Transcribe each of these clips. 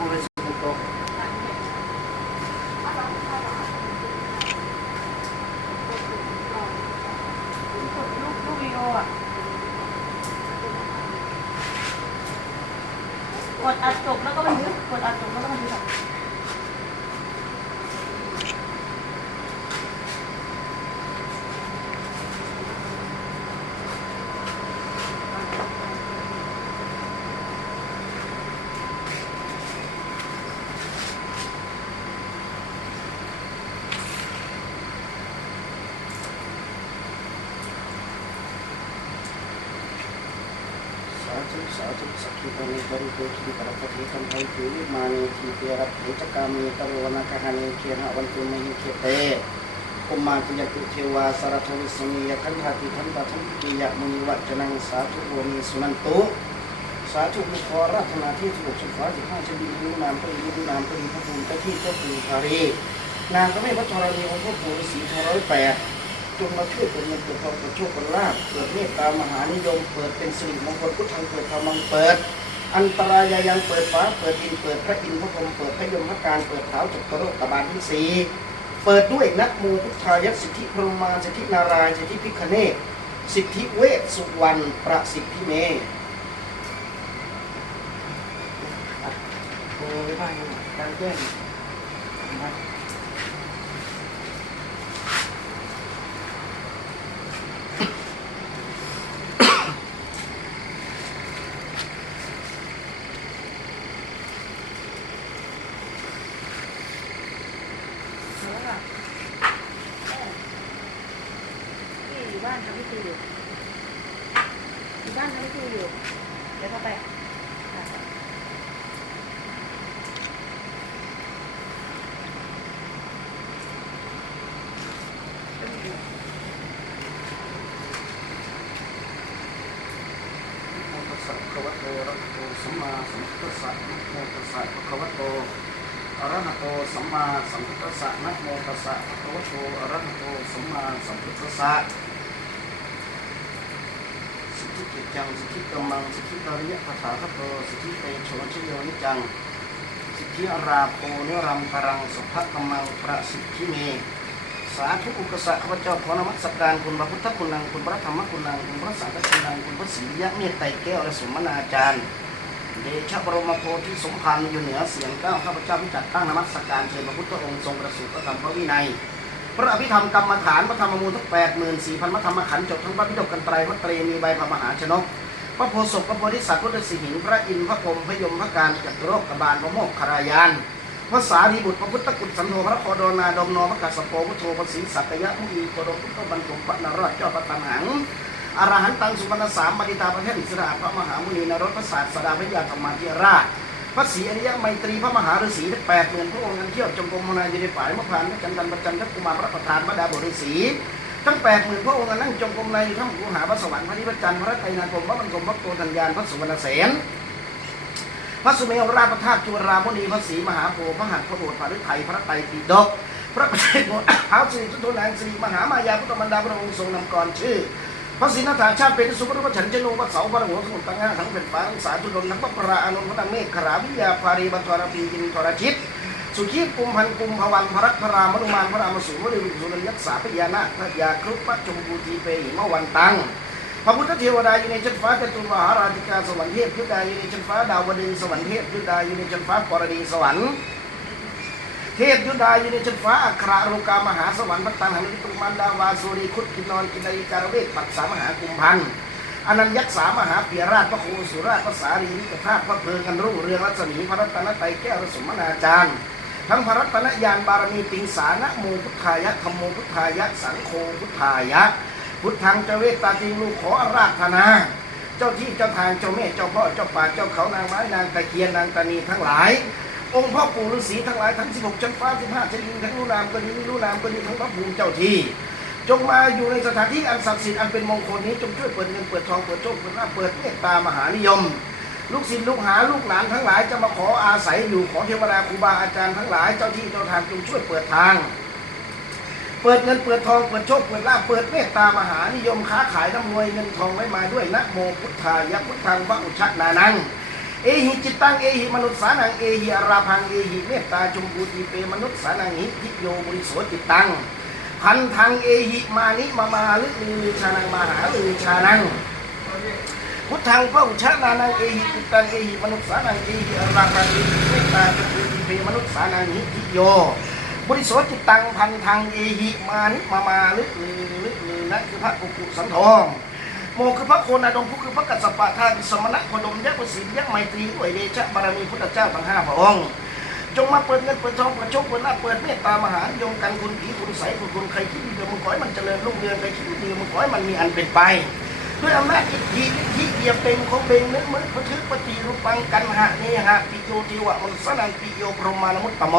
จุดที่กูเลยสุดตรง ลูกลูกวีโออะกดอัดจบแล้วก็บันทึกกดอัดจบแล้วก็บันทึกอะ สาธุสักขีพานิบริโภคีปรปฏิธรรมไทยคือวิมานีทีเตระเถจกามีตรวนาคหานิเคียหวันตุมหิเคเตอุมาติยตุเทวาสารทวิสมียคันธาติทันตทันติยมุนิวัจนังสาธุโวมีสุนันตุสาธุบุคคลรัตนาที่ถูกสุฟ้าสิบห้าชนีรู้นามปรีรู้นามปรีพระภูมิเจ้าที่เจ้าปู่ทารีนางก็ไม่พระธรณีองค์พระปู่ฤาษีทร้อยแปด จงมาช่วยเป็นเงินเกิดทองเกิดโชคเกิดลาภเกิดเมตตามหานิยม เปิดเป็นสิริมงคลพุทธังเปิดธรรมังเปิด อันตรายายังเปิดฟ้าเปิดดินเปิดพระอินทร์พระพรหมเปิดพระยมพระการเปิดเท้าจักรโลกบาลที่สี่เปิดด้วยนักมูพุทธายสิทธิพรหมาสิทธินารายสิทธิพิคเนศสิทธิเวสสุวรรณประสิทธิเมโอ้ยบ้านการแจ้งพี่อยู่บ้านทำพิธีอยู่อยู่บ้านทำพิธีอยู่ เดี๋ยวเขาไปค่ะ โมตัสสะภะคะ วะโตระโตสัมมาสัมพุทธัสสะนะโมตัสสะภะคะวะโตอะระหะโตสัมมาสัมพุทธัสสะนะโมตัสสะภะคะวะโตอะระหะโตสัมมาสัมพุทธัสสะสิทธิกิจจังสิทธิกำมังสิทธิปริยะปัฏฐาคโตสิทธิเตโชชโยนิจังสิทธิอาราโพนิรัมปรังสุภกมังประสิทธิเมาธุอุปสรรคข้าพเจ้าขอนมัสการคุณพระพุทธคุณนังคุณพระธรรมคุณนังคุณพระสังฆคุณนังคุณพระศรียะเมตไตรแก้วและสมนาจารย์ เดชะบรมโพธิสมภารอยู่เหนือเสียงเก้าข้าพเจ้าที่จัดตั้งนมัสการเชิญพระพุทธองค์ทรงประสูติพระธรรมพระวินัยพระอภิธรรมกรรมฐานพระธรรมมูลทั้งแปดหมื่นสี่พันพระธรรมขันธ์จบทั้งพระพิฎกกันไตรพระเตรมีใบพระมหาชนกพระโพศพพระโพธิสัตว์พระฤาษีหิงพระอินทร์พระพรหมพระยมพระการจักรโลกบาลพระโมกขรายาน พระสารีบุตรพระพุทธกุฎสันโธพระโคโดนาดมโนพระกัสสปโปพุทโธพระศรีสัตยะมุนีโคดมพุทธบรรทุมพระนรอดเจ้าพระตันหังอรหันตังสุวรรณสามมณิตาประเทศอิสระพระมหามุนีนรสพระศาสดาพระยาธรรมาธิราชพระศรีอริยไมตรีพระมหาฤาษีทั้งแปดหมื่นพระองค์กันเที่ยวจงกรมนาอยู่ในฝ่ายมะพร้าวจันทันประจันทกุมารพระประธานพระดาบฤาษีทั้งแปดหมื่นพระองค์กันนั่งจงกรมในอยู่ทั้งภูหาพระสวรรค์พระนิพพจันทร์พระไตรนากมพระบรรทมพระโกธัญญาณพระสุวรรณเสน พระสุเมรุราชพระธาตุจุฬามุนีพระศรีมหาโพธิ์พระหัตถ์พระโอษฐ์พระฤทัยพระไตรปิฎกพระปฏิโมกข์ท้าวสิริสุโธนางสิริมหามายาพุทธมันดาพระองค์ทรงนำกรชื่อพระศรีนาถาชาติเป็นสุภรพฉันเจนุพระเสาพระหัวสมุทรตั้งห้าทั้งเป็นฟ้าทั้งสาธุดลทั้งพระปราอนุพระนางเมฆขราวิยาภารีบันทรพีจินทรชิต สุขีกุมพันกุมภวันพระรักพระรามนุมานพระรามสูงวริวิสุรยักษาพยานาคพระยาครุฑพระชมพูทีเปหิมวันตัง พระพุทธเทวดาอยู่ในชั้นฟ้าจตุมหาราชิกาสวรรค์เทพยุดาอยู่ในชั้นฟ้าดาวดึงส์สวรรค์เทพยุดาอยู่ในชั้นฟ้ากรณีสวรรค์เทพยุดาอยู่ในชั้นฟ้าอัคราโลกามหาสวรรค์พระตังหันติตุมันดาวาสุรีคุตกินนอนกินนาริการเวทปัสสามหากุมพันอนันยักษ์สามหาเปียราชพระโคสุราชพระสารีริกธาตุพระเพลิงกันรุ่งเรืองรัศมีพระรัตนตรแก้วรสมนาจารย์ทั้งพระรัตนญาณบารมีติงสานะโมพุทธายะธรรมโมพุทธายะสังโฆพุทธายะ พุทธังเจเวตตาติงลูกขออาราธนา เจ้าที่เจ้าทางเจ้าแม่เจ้าพ่อเจ้าป่าเจ้าเขานางไม้นางตะเคียนนางตานีทั้งหลาย องค์พ่อปู่ฤาษีทั้งหลายทั้งสิบหกชั้นฟ้าสิบห้าชั้นดินทั้งรูนามก็ดีไม่รู้นามก็ดีทั้งพระภูมิเจ้าที่จงมาอยู่ในสถานที่อันศักดิ์สิทธิ์อันเป็นมงคลนี้จงช่วยเปิดเงินเปิดทองเปิดโชคเปิดลาภเปิดเมตตามหานิยม ลูกศิษย์ลูกหาลูกหลานทั้งหลายจะมาขออาศัยอยู่ขอเทวดาครูบาอาจารย์ทั้งหลายเจ้าที่เจ้าทางจงช่วยเปิดทาง เปิดเงินเปิดทองเปิดโชคเปิดลาภเปิดเมตตามหานิยมค้าขายน้ำรวยเงินทองไว้มาด้วยนะโมพุทธายะพุทธังวะอุชักนานังเอหิจิตตังเอหิมนุษย์สานังเอหิอาราพังเอหิเมตตาจุมพูติเปมนุษย์สานังหิทิโยบริโสจิตตังพันธังเอหิมานิมามาลึกลือชานังมาหาลือชานังพุทธังพระอุชานานังเอหิจิตตังเอหิมนุษย์สานังเอหิอาราพังเอหิเมตตาจุมพูติเปมนุษย์สานังหิทิโย บริโสจิตตังพันธังเอหิมานิมามาลึกลือลึกลือนั่นคือพระกุกุสันทองโมคือพระโคนาดมผู้คือพระกัสสปะทาติสมณะโคดมยักษ์วสินยักษ์ไมตรีด้วยเดชะบารมีพุทธเจ้าทั้งห้าพระองค์จงมาเปิดเงินเปิดทองเปิดโชคเปิดลาภเปิดเมตตามหานยมกันคุณผีคุณใสคุณคุณใครคิดดีเดียวมึงขอให้มันเจริญรุ่งเรืองใครคิดไม่ดีมึงขอให้มันมีอันเป็นไปด้วยอำนาจอิทธิฤทธิเดียเป็นของเบงนึกมึกพระทึกปฏิรูปังกันหะเนหะปิโยติวะมันสนันปิโยพรหมานมุตตโม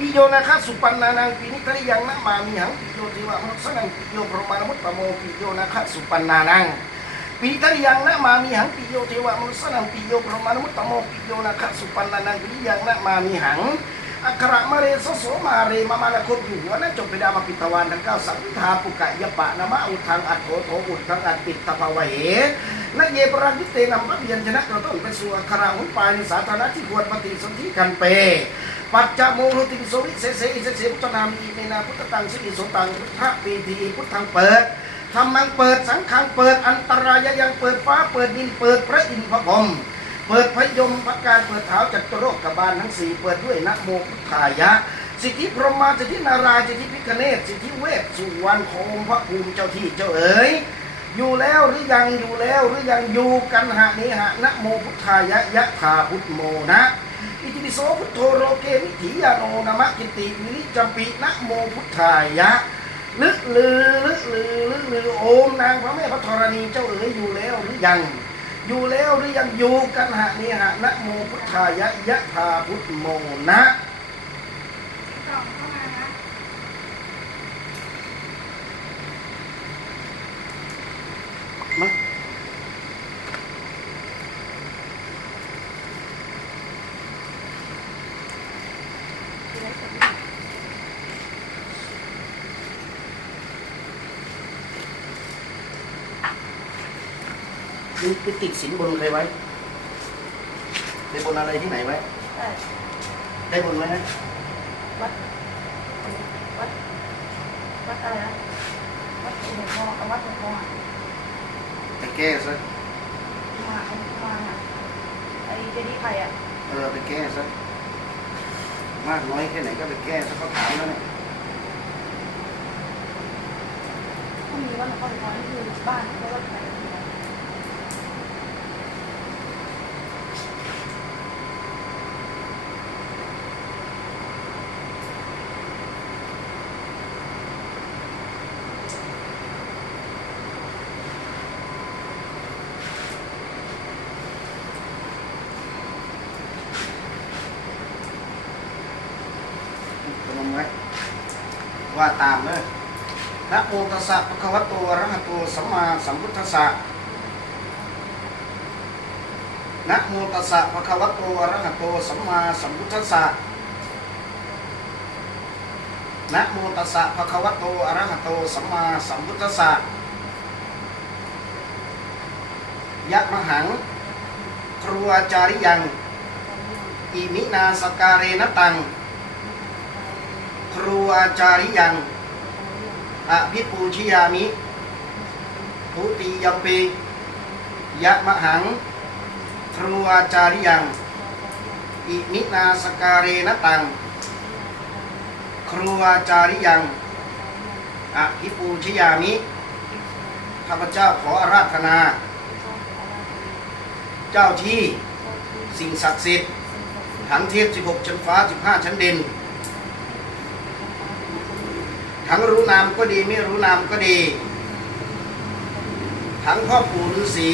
ปิโยนาคสุปันนานังปินิตริยังนะมามิหังปิโยติวะมนุสนังปิโยพรหมานมุตตโมปิโยนาคสุปันนานังปินิตริยังนะมามิหังปิโยเทวะมนุสนังปิโยพรหมานมุตตโมปิโยนาคสุปันนานังปินิยังนะมามิหัง อัครมะเรสโสมาเรมามานะคบอยู่หัวนะจบไปดามาปิตวันทั้งเก้าสังทาปุกะยะปะนะมะอุทังอัตโถโถอุทังอัตติตภาวะเหนะเยปรังยิเตนำพระเบียนชนะกระต้นไปสู่อัคระหุนปลายในสาธารณะที่ควรปฏิสนธิกันเป ปัจจโมโหติโสวิเศษเสอิเสเสพุทธนามอีเมนาพุทธตังสิริโสตังพุทธปีทีพุทธังเปิดธรรมังเปิดสังขังเปิดอันตรายยังเปิดฟ้าเปิดดินเปิดพระอินทร์พระพรหม เปิดพยมพระการเปิดเท้าจัตโรกบาลทั้งสี่เปิดด้วยนะโมพุทธายะ สิทธิพรหมาสิทธินารายสิทธิพิคเนศสิทธิเวสสุวรรณโคมพระภูมิเจ้าที่เจ้าเอ๋ยอยู่แล้วหรือยังอยู่แล้วหรือยังอยู่กันหะนิหะนะโมพุทธายะยะถาพุทโมนะอิติปิโสพุทโธโรเกมิถิยาโนนามะกิติวิริจัมปินะโมพุทธายะลึกลือลึกลือลึกลือโอมนางพระแม่พระธรณีเจ้าเอ๋ยอยู่แล้วหรือยัง อยู่แล้วหรือยังอยู่กันหะนิหะนะโมพุทธายะยะถาพุทโมนะกล่องเข้ามานะมาคือไว้สดนี่ไปติดสินบนใครไว้ได้บนอะไรที่ไหนไว้ ใช่ได้บนไว้นะวัดวัดวัดอะไรนะวัดอุโมงค์เอาวัดอุโมงค์อะไปแก้ซะมาเอามาอะไอ้เจดีย์ไข่อะเออไปแก้ซะมากน้อยแค่ไหนก็ไปแก้ซะเขาถามแล้วเนี่ยก็มีวัดหลวงพ่อทองนี่คือบ้านแล้ววัดไข่ตรงไว้ ว่าตามเลยนะโมตัสสะภะคะวะโตอะระหะโตสัมมาสัมพุทธัสสะนะโมตัสสะภะคะวะโตอะระหะโตสัมมาสัมพุทธัสสะนะโมตัสสะภะคะวะโตอะระหะโตสัมมาสัมพุทธัสสะยะมหัง ครูอาจาริยังอิมินาสการเรนตัง ครูอาจาริยังอภิปูชยามิทุติยมปียะมหัง ครูอาจาริยัง อิมินาสการเรนตัง ครูอาจาริยังอภิปูชยามิข้าพเจ้าขออาราธนา เจ้าที่สิ่งศักดิ์สิทธิ์ทั้งเทพ 16 ชั้นฟ้า 15 ชั้นดิน ทั้งรู้นามก็ดีไม่รู้นามก็ดี ทั้งพ่อปู่ฤาษี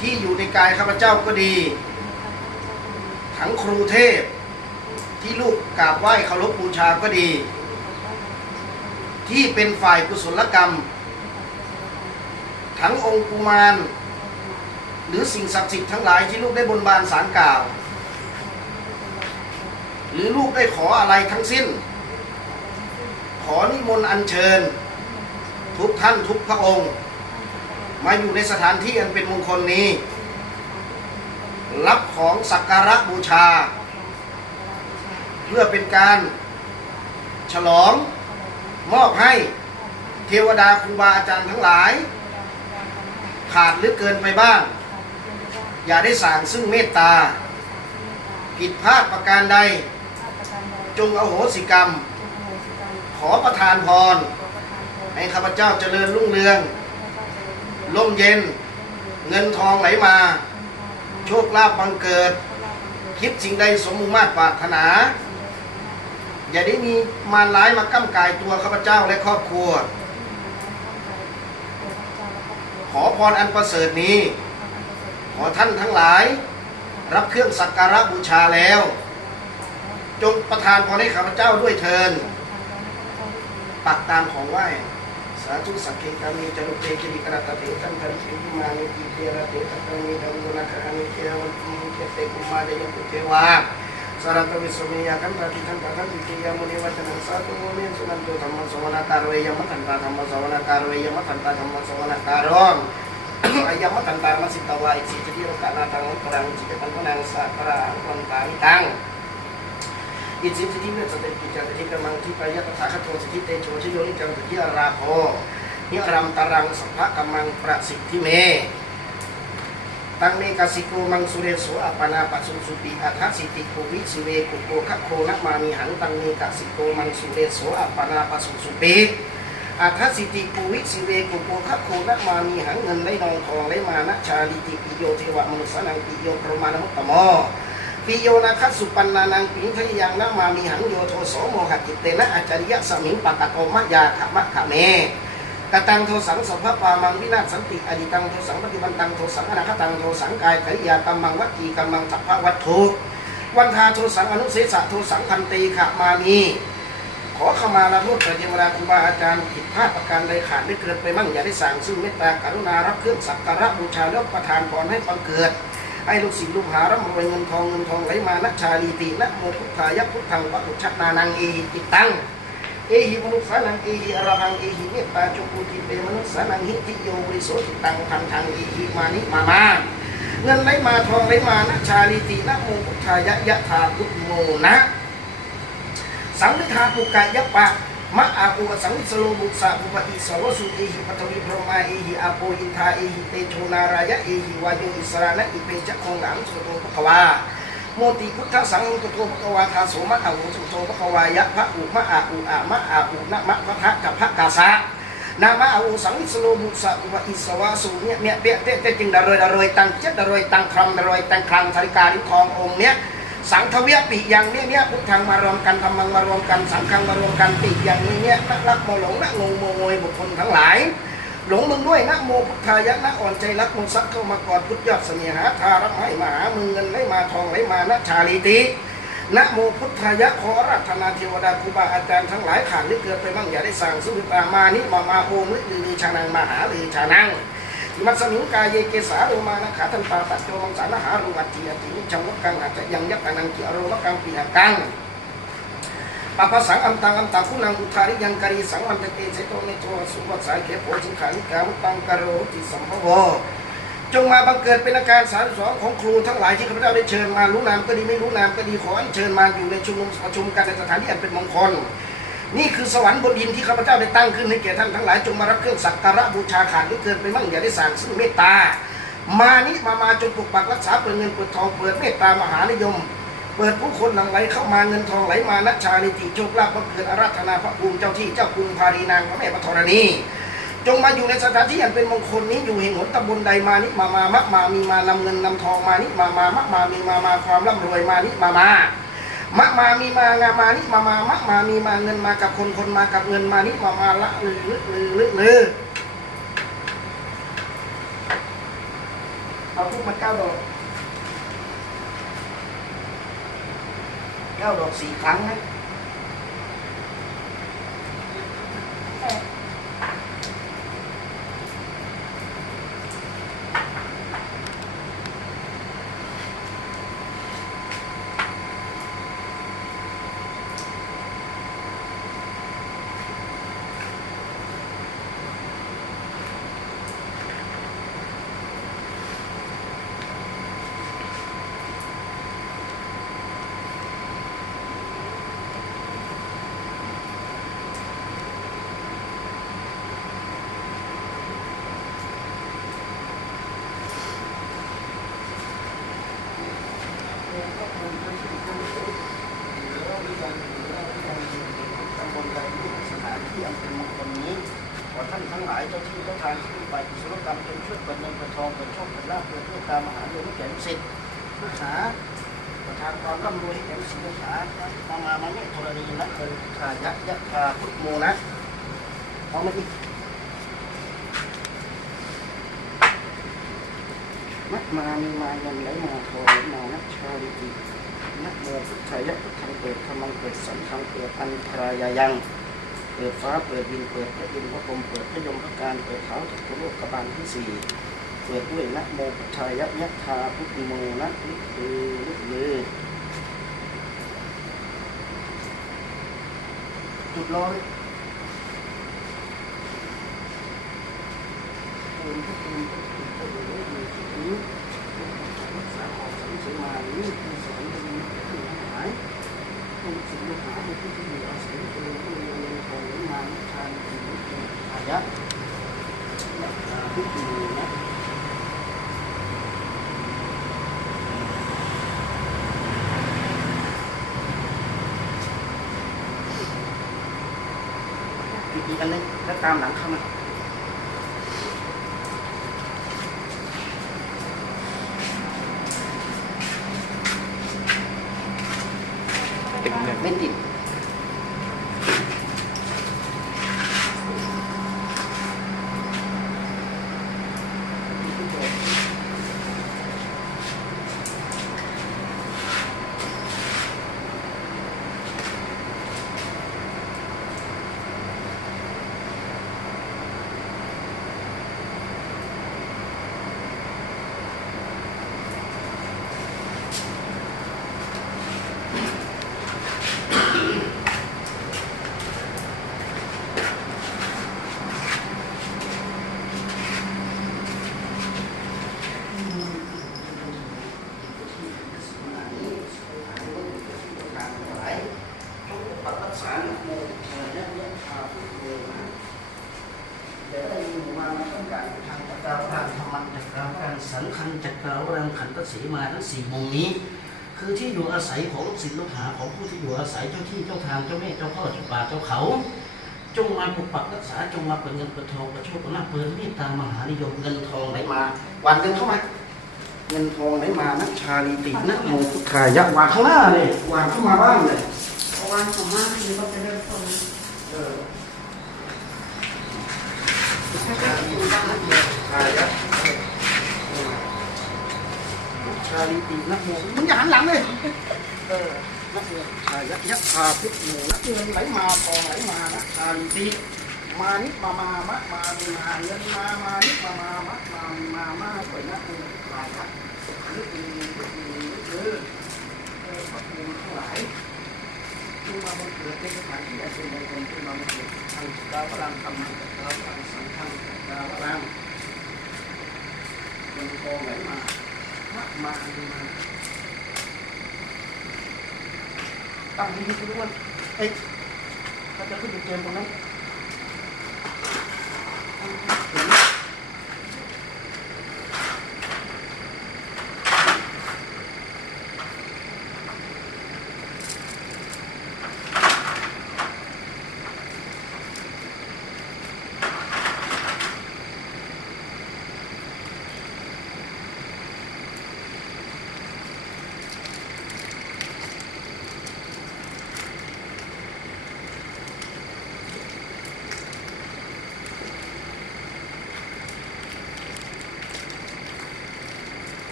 ที่อยู่ในกายข้าพเจ้าก็ดี ทั้งครูเทพ ที่ลูกกราบไหว้เคารพบูชาก็ดี ที่เป็นฝ่ายกุศลกรรม ทั้งองค์กุมาร หรือสิ่งศักดิ์สิทธิ์ทั้งหลายที่ลูกได้บนบานสารกล่าว หรือลูกได้ขออะไรทั้งสิ้น อนิมนต์อัญเชิญ ทุกท่านทุกพระองค์ มาอยู่ในสถานที่อันเป็นมงคลนี้ รับของสักการะบูชา เพื่อเป็นการฉลองมอบให้เทวดาครูบาอาจารย์ทั้งหลาย ขาดหรือเกินไปบ้าง อย่าได้สั่งซึ่งเมตตา ผิดพลาดประการใด จงอโหสิกรรม ขอประทานพร ให้ข้าพเจ้าเจริญรุ่งเรือง ร่มเย็น เงินทองไหลมา โชคลาภบังเกิด คิดสิ่งใดสมมุงมาตรปรารถนา อย่าได้มีมารร้ายมาก้ำกายตัวข้าพเจ้าและครอบครัว ขอพรอันประเสริฐนี้ ขอท่านทั้งหลาย รับเครื่องสักการะบูชาแล้ว จงประทานพรให้ข้าพเจ้าด้วยเทิน ปักตามของไหว้สาธุสักเคกามีจรุเตจิริกระตเตตันทันติมานิกิเทระเตตังมีดังกุณคานิเทวันติเกเตกุมาเดยกุเทวาสารตวิสุมียกันตติทันตทันติเกยมุนิวัจนังสาธุโมเนสุนันตุธรรมสวนาการเวยมัทันตาธรรมสวนาการเวยมัทันตาธรรมสวนาการอง อินทรีย์สิทธิเวสติปิจัที่กำลังทิปายะตถาคตโตสิทธิเตโชชโยนิจังที่อาราโภนิรัมตรังสัพพะกำลังประสิทธิเมตั้งเมกสิโกมังสุเรโสอปนาปัสุสุปิอัทสิติโกวิสิเวกุโกคะโคนะมามีหังตั้งเมกสิโกมังสุเรโสอปนาปัสุสุปิอัทสิติโกวิสิเวกุโกคะโคนะมามีหังเงินได้นองทองได้มานะชาลิติปิโยเทวะมนุสนังปิโยพรมานมุตตมอ ปิโยนะคัสสุปันนานังปิงทยังนะมามีหังโยโทโสโมหกิตเตนะอาจาริยะสมิงปะกะโตมะยาขะมะขะเมกตังโทสังสัพพปามังวินาศสันติอดิตังโทสังปฏิบันตังโทสังอนาคตังโทสังกายกริยากรรมังวัตถีกรรมังสัพพะวัตถุวันทาโทสังอนุเสสะโทสังพันตีขะมามีขอขมาลาโทษเทวดาครูบาอาจารย์ผิดพลาดประการใดขาดไม่เกินไปมั่งอย่าได้สั่งซึ่งเมตตากรุณารับเครื่องสักการะบูชาแล้วประทานพรให้บังเกิด ให้ลูกศิษย์ลูกหาร่ำรวยเงินทองเงินทองไหลมานัชชาลีตินะโมพุทธายะพุทธังปะอุชันานังเอหิติตังเอหิมนุษสานังเอหิอรหังเอหิเมตตาจุปุติเปมนุษสานังหิติโยบริโสติตังทังทังเอหิมานิมามาเงินไหลมาทองไหลมานัชาลีตินะโมพุทธายะยะธาพุทโมนะสังวิทาปุกกายะปะ มะอาอุสังวิสโลบุสะบุปะอิสวสุเอหิปัตวิพรมาเอหิอาโปอินทาเอหิเตโชนารายะเอหิวายโยอิสรานะอิเปจักคงหลังสุโตภควาโมติพุทธสังตุโตภควาทาโสมะอาวุสุโตภควายะพระอุมะอาอุอะมะอาอุนะมะพระทะกับพระกาสะนามะอาอุสังวิสโลบุสะบุปะอิสวาสุเนี่ยเนี่ยเปี้ยเตเตจึงดารอยดารอยตังเจ็ดดารอยตังครังดารอยตังครังสาริกาลิ้นทององค์เนี้ย สังทเวียปิอย่างเนี้ยเนี่ยพุทธังมารวมกันธรรมังมารวมกัน สังฆังมารวมกันปิอย่างนี้เนี่ยนักรักโมหลงนักงงโมโงยบุคคลทั้งหลาย หลงมึงด้วยนะโมพุทธายะนะอ่อนใจรักโมสักเข้ามากอดพุทธยอดเสน่หาทารับให้มาหามึงเงินไหลมาทองไหลมานะชาลีตินะโมพุทธายะขอรัตนาเทวดาครูบาอาจารย์ทั้งหลายขาดหรือเกินไปบ้างอย่าได้สั่งสุริตามานิมามาโอมหรือลือชานังมาหาลือชานัง มัสมิงกายเยเกสาโรมานะขาทันตาตัดโจมังสารหารุมัจจิยตินิจังวกังอาจจะยังยักกันังกิอโรวกังปีหกังปะภาสังอัมตังอัมตังคุณังอุทาริยังกรีสังวันตะเกเจโตเนโทสุวัสสายเขโพจิงขานิกามุตังกโรติสัมภโวจงมาบังเกิดเป็นอาการสารสองของครูทั้งหลายที่ข้าพเจ้าได้เชิญมารู้นามก็ดีไม่รู้นามก็ดีขออัญเชิญมาอยู่ในชุมนุมประชุมกันในสถานที่อันเป็นมงคล นี่คือสวรรค์บนดินที่ข้าพเจ้าได้ตั้งขึ้นให้แก่ท่านทั้งหลายจงมารับเครื่องสักการะบูชาขาดหรือเกินไปมั่งอย่าได้สั่งซึ่งเมตตา มานี้มามาจงปกปักรักษาเปิดเงินเปิดทองเปิดเมตตามหานิยม เปิดผู้คนหลั่งไหลเข้ามาเงินทองไหลมานัชชาลิติโชคลาภบังเกิดอาราธนาพระภูมิเจ้าที่เจ้ากรุงพารีนางพระแม่ปฐรณีจงมาอยู่ในสถานที่อันเป็นมงคลนี้อยู่แห่งหนตำบลใดมานิมามามะมามีมานำเงินนำทองมานิมามามะมามีมามาความร่ำรวยมานิมามาม มะมามีมางามานิมามามะมามีมาเงินมากับคนคนมากับเงินมานิมามาละลือลือลือลือลือเอาพวกมาเก้าดอกเก้าดอกสี่ครั้งนะ ที่อันเป็นมงคลนี้ ขอท่านทั้งหลายเจ้าที่เจ้าทางที่มีฝ่ายกุศลกรรมจงช่วยเปิดเงินเปิดทองเปิดโชคเปิดลาภเปิดเมตตามหาโยมแก่สิทธิ์มหาประทานความร่ำรวยให้แก่สิทธิ์มหามามามาเนี่ยธรณีนะเคยขายักยักษ์าพุทธโมนะเอามาดิมัดมามีมาเงินไหลมาทองไหลมานักชาลิติ นักโมพุทายะพุทธังเปิดธรรมังเปิดสังฆังเปิดอันตรายายัง เปิดฟ้าเปิดดินเปิดพระอินทร์พระพรหมเปิดพระยมพระการเปิดเท้าจักรโลกกบาลที่สี่เปิดด้วยนะโมพุทธายะยะธาพุทธโมนะนิคือนิคือจุดร้อยปูนพุทธูนพุทธูนพุทธูนมีที่นี้รักษาออกสังเสมานี้คือสอนเป็นผู้หาย ผู้สิ่งหาผู้ที่ อีกอันนึงถ้าตามหลังเข้ามา ติดเงินไม่ติดปักรักษาหนึ่งโมงเชิญยักยักพาผู้เรียนมาเดี๋ยวได้มีมามาต้องการทางจักรวาลธรรมันจักรวาลสังขันจักร วาลขันตสีมาทั้งสี่มุมนี้ คือที่อยู่อาศัยของลูกศิษย์ลูกหาของผู้ที่อยู่อาศัยเจ้าที่เจ้าทางเจ้าแม่เจ้าพ่อเจ้าป่าเจ้าเขา จงมาปกปักรักษาจงมาเปิดเงินเปิดทองประโชคประนาเปิดเมตตามหานิยมเงินทองไหลมาวันเงินเข้ามาเงินทองไหลมานักชาลีตินะโมพุทธายะวางข้างหน้าเลยวางเข้ามาบ้างเลยเพราะวันของมากคือก็จะเริ่มต้นเออถ้าจะอยู่บ้านชายะชาลีตินะโมมึงอย่าหันหลังเลยเออนักเรียนชายะ ยะพาพุทธโมนักเงินไหลมาทองไหลมานะชาลีติมานิมามามะมามีมาเงินมามานิมามามะมามีมามาสวยนะเออหลายครับนึกดีนึกดีนึกเออเออ พระภูมิทั้งหลายที่มาบังเกิดในสถานที่อันเป็นมงคลที่มาเกิดทางดาวพลังกำลังดาวพลังสังฆังดาวพลังมันกองไหลมามากมายมาตั้งทีทีทุกวันเอ๊ะเขาจะขึ้นไปเกมตรงนั้น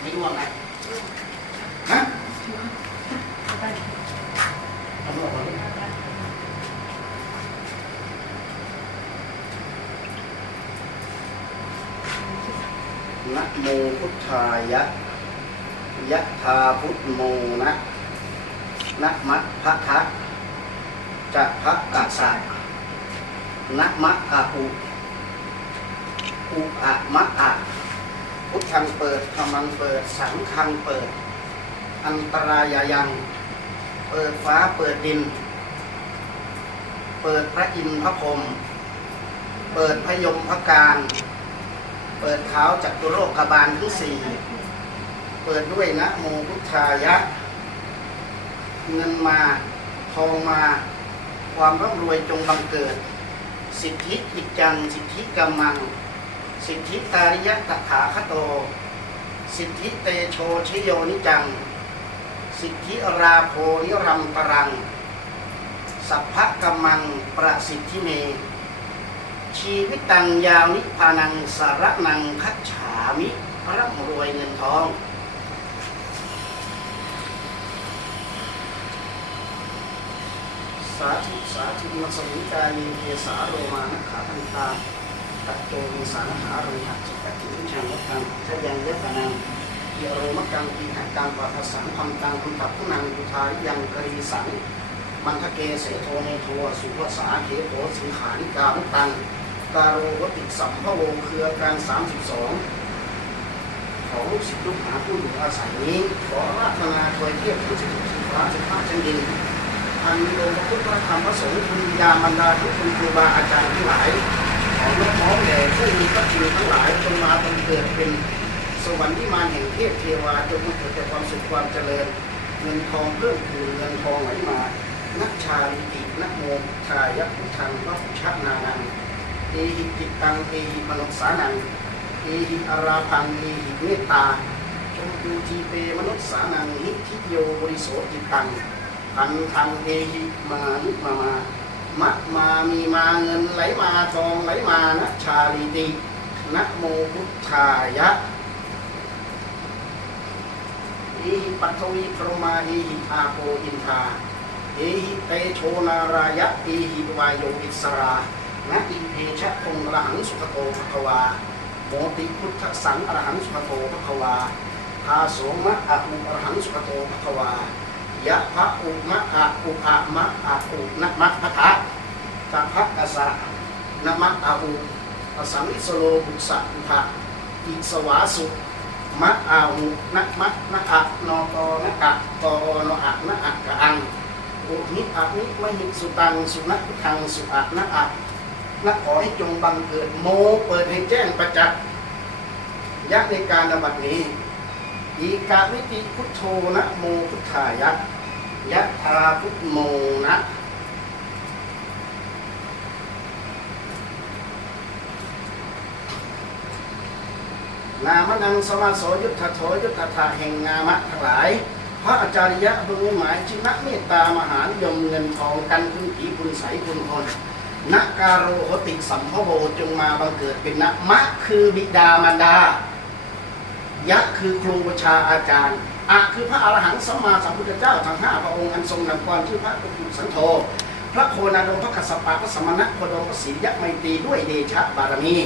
ไม่ร่วงนะฮะเอาร่วงมาดินะโมพุทธายะยะธาพุทธโมนะนะมะพะทะจะพะกะสะนะมะอะอุอุอะมะอะ พุทธังเปิดธรรมังเปิด สังฆังเปิด อันตรายายัง เปิดฟ้าเปิดดิน เปิดพระอินทร์พระพรมเปิดพยมพระการ เปิดเท้าจัตุโรกบาลทั้งสี่ เปิดด้วยนะโมพุทธายะ เงินมาทองมา ความร่ำรวยจงบังเกิด สิทธิจิจจัง สิทธิกำมัง สิทธิตาริยะตถาคโต สิทธิเตโชชโยนิจัง สิทธิราโพนิรัมปรัง สัพพะกมังประสิทธิเม ชีวิตตังยาวนิพพานังสารนังคัจฉามิร่ำรวยเงินทองสาธุสาธุมัสมิกายีเยสาโรมานะขาทันตา ตัดโจมิสานหาโรหัจิตติวิชังวัตังทะยังเยตนังยโรมกังปีหักังปัสสังพันตังคุณตับพุนังกุทาริยังกรีสังมันทะเกเสโทเนโทสุภาษาเขโตสิงขานิกามุตังกาโรวติสัมภโวเครือการสามสิบสองของลูกศิษย์ลูกหาผู้อยู่อาศัยนี้ ขอราธนาถวยเทียบผู้ศิษย์สิพระสิพระจันดินอันมีองค์พระพุทธธรรมพระสงฆ์คุณบิดามารดาทุกคุณครูบาอาจารย์ทั้งหลาย ของน้องน้อแด่ผู้มีพระคุณทั้งหลายจนมาบังเกิดเป็นสวรรค์ที่มานแห่งเทพเทวาจงมาเกิดแต่ความสุขความเจริญเงินทองเพิ่มพูนเงินทองไหลมา นักชาลิตินักโมชายะพุทธังพระพุทธนานังเอหิติตังเอหิมนุษสานังเอหิอาราพังเอหิเมตตาจงดูทีเปมนุษสานังหิทิโยบริโสจิตตังทันทันเอหิมานุมามา มะมามีมาเงินไหลมาทองไหลมานะชาลีตินะโมพุทธายะเอหิปัทวีพรมาเอหิอาโปอินทาเอหิเตโชนารายะเอหิวายโยอิสรานะอิเพชะคงอรหังสุขโตภควาโมติพุทธสังอรหังสุขโตภควาทาโสมะอะอุอรหังสุขโตภควา ยะพระอุมะอะอุอะมะอะอุนะมะพะทะสัพพะกะสะนะมะอะอุอสังอิสโลบุสะอุทะอิสวาสุมะอาอุนะมะนะอะนอตอนะกะตอนอะนะอะกะอังอุนิอะนิมหิสุตังสุนะพุทธังสุอะนะอะนะขอให้จงบังเกิดโมเปิดให้แจ้งประจักษ์ยักษ์ในการดำบัดนี้ อีกาวิติพุทโธนะโมพุทธายะยะธาพุทโมนะนามนังสมาโสยุทธโธยุทธธาแห่งงามะทั้งหลาย พระอาจาริยะบุญหมายชินะเมตตามหานิยมเงินทองกันคุณผีคุณใสคุณคนนักการโรหติสัมภโวจงมาบังเกิดเป็นนะมะคือบิดามารดา ยะคือครูประชาอาจารย์อะคือพระอรหันต์สัมมาสัมพุทธเจ้าทั้งห้าพระองค์อันทรงนำความชื่อพระกุฎสันโธพระโคนาดมพระกัสสปะพระสมณะโคดมพระศิริยะไมตรีด้วยเดชะบารมี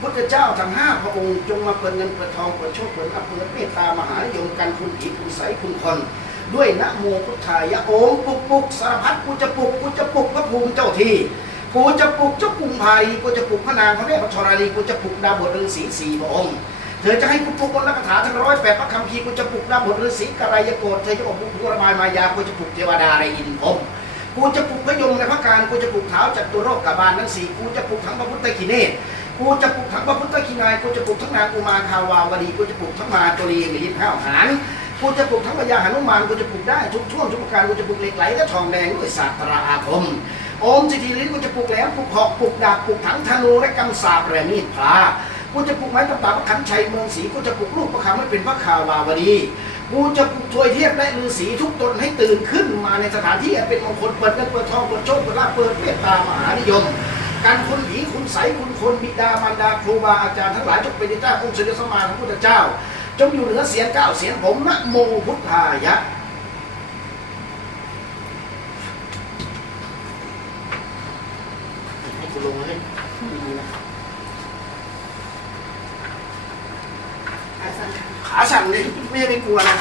พุทธเจ้าทั้งห้าพระองค์จงมาเปิดเงินเปิดทองเปิดโชคเปิดอัปเปิดเมตตามหานิยมกันคุณผีคุณใสคุณคนด้วยนะโมพุทธายะโอมปุกปุกสารพัดกูจะปุกกูจะปุกพระภูมิเจ้าที่กูจะปุกเจ้ากุมภายกูจะปุกพระนางพระแม่พระชราลีกูจะปุกดาวบทฤาษีสี่พระองค์ ธอจะให้กูปลุกบนลักถาทั้งร้อยแปดพระคำพีกูจะปลุกดาวบทฤาษีกรายโกรธเธอจะอบบุกระบายมายากูจะปลุกเทวดาในอินพรมกูจะปลุกพระยมในพระการกูจะปลุกเท้าจัตุโรคกบาลทั้งสี่กูจะปลุกทั้งพระพุทธคิเนศกูจะปลุกทั้งพระพุทธคินายกูจะปลุกทั้งนางอุมาคาวาวดีกูจะปลุกทั้งมาตุลีมิลิห้าวหานกูจะปลุกทั้งพญาหนุมานกูจะปลุกได้ทุกช่วงทุกประการกูจะปลุกเหล็กไหลและทองแดงด้วยศาสตราอาคมอมสิทธิฤทธิ์กูจะปลุกแหลมปลุกหอกปลุกดาบปลุกถังธนูและกำสาบแรมีดพา กูจะปลุกไม้ตำตาพระขันชัยเมืองศรีกูจะปลุกลูกพระคำให้เป็นพระคาวาวดีกูจะปลุกทวยเทพและฤาษีทุกตนให้ตื่นขึ้นมาในสถานที่อันเป็นมงคลเปิดเงินเปิดทองเปิดโชคเปิดลาภเปิดเมตตามหานิยม การคุณผีคุณใสคุณคนบิดามารดาครูบาอาจารย์ทั้งหลายจงเป็นเจ้าองค์เสด็จสมมาพระพุทธเจ้า จงอยู่เหนือเสียงก้าวเสียงผมนะโมพุทธายะให้กูลงเลยดีนะ อาสัน ขาสั่ นี่ไม่ได้ไปกลัวนะ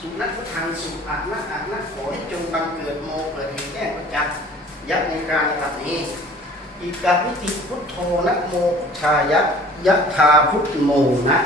สุนัขทธังสุอาณะอาณะขอให้จงบังเกิดโมเกิดแหตุแก้ประจักษ์ยักษ์ในการระดับนี้ อีกการพิธีพุทโธนะโมชายะยะธาพุทโมนะ